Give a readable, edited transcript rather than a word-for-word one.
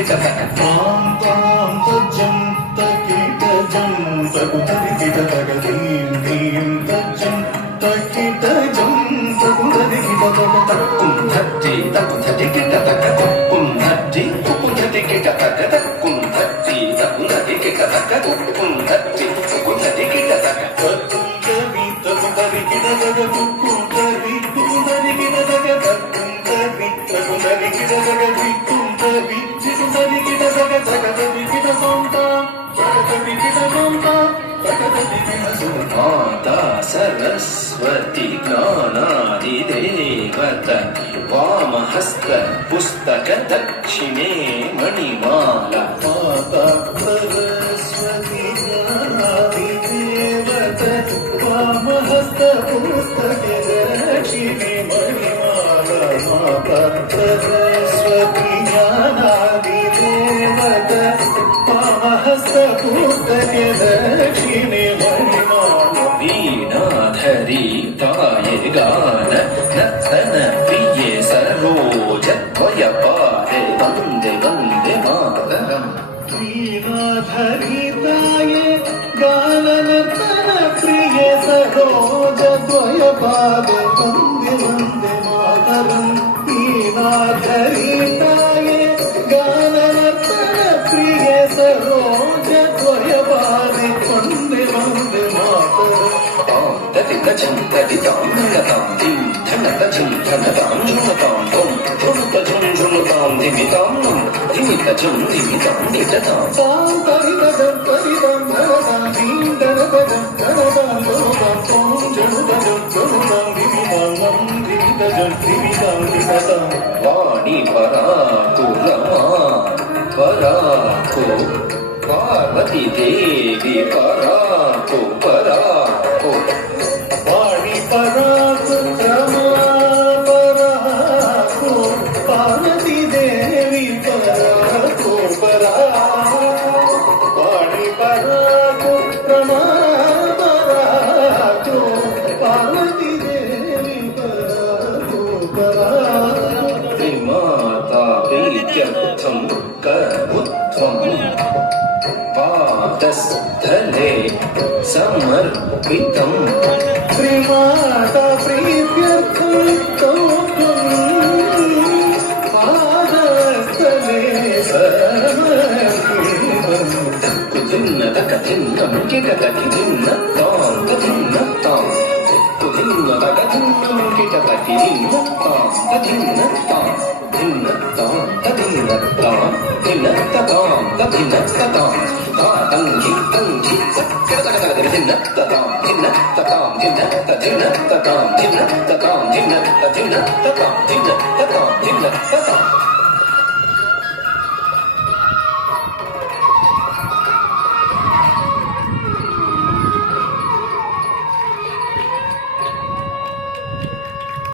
తాం తాం తజ్జం తకిటజం తగుతరికిటతగదీం దీం తజ్జం తకిటజం తగుతరికిటతగతక్కుం ధజ్జి తగుతరికిటతగతక్కుం ధజ్జి తగుతరికిటతగతక్కుం ధజ్జి తగుతరికిటతగతక్కుం ధజ్జి తగుతరికిటతగతక్కుం ధవి తగుతరికిటతగతక్కుం ధవి తగుతరికిటతగతక్కుం ధవి తగుతరికిటతగతక్కుం ధవి మాతా సరస్వతి జ్ఞానాదిదేవత వామహస్త పుస్తక దక్షిణే మణిమాల మాతా సరస్వతి జ్ఞానాదిదేవత వామహస్త పుస్తక దక్షిణే మణిమాల మాతా సరస్వతి జ్ఞానాదిదేవత వామహస్తపుస్తక దక్షిణే మణిమాల వీణాధరి తాయే గాన నర్తన ప్రియే సరోజ త్వయ పాదే వందే వందే మాతరం వీణాధరి తాయే గాన నర్తన ప్రియే సరోజ త్వయ పాదే వందే వందే మాతరం వీణాధరి తాయే గాన నర్తన ప్రియే సరోజ త్వయ పాదే వందే వందే మాతరం తదితజం తదితాం ధనతాం ధిం ధనతజం ధనతాం ఝుమతాం ధం ఝుమతజం ఝుమతాం ధిమితాం నం ధిమితజం ధిమితాం ధిటతాం తాం తదితజం తదితాం ధనతాం ధిం ధనతజం ధనతాం ఝుమతాం తం ఝుమతజం ఝుమతాం ధిమితాం నం ధిమితజం ధిమితాం ధిటతాం వాణి పరాకు రమా పరాకు పార్వతీ దేవి పరాకు పరాకు వాణి పరాకు రమా పరాకు పార్వతీ దేవి పరాకు పరాకు వాణి పరాకు రమా పరాకు పార్వతీ దేవి పరాకు పరాకు త్రిమాతా ప్రీత్యర్థం కర్ముత్వం పాదస్థలే సమర్పితం శ్రీమాతా ప్రీత్యర్థం పాదస్థలే సమర్పితం కుధిన్నత కథిన్నం కిటకథిన్నతాం కథిన్నతాం కుధిన్నత కథిన్నం కిటకథిన్నతాం కథిన్నతాం ధిన్నతాం కథిన్నతాం ధిన్నతాం కథిన్నతాం తాం హితం హితకటకటకటకట ధిన్నతాం ధిన్నతాం ధిన్నత ధిన్నతాం ధిన్నతాం ధిన్నత ధిన్నతాం ధిన్నతాం ధిన్నతాం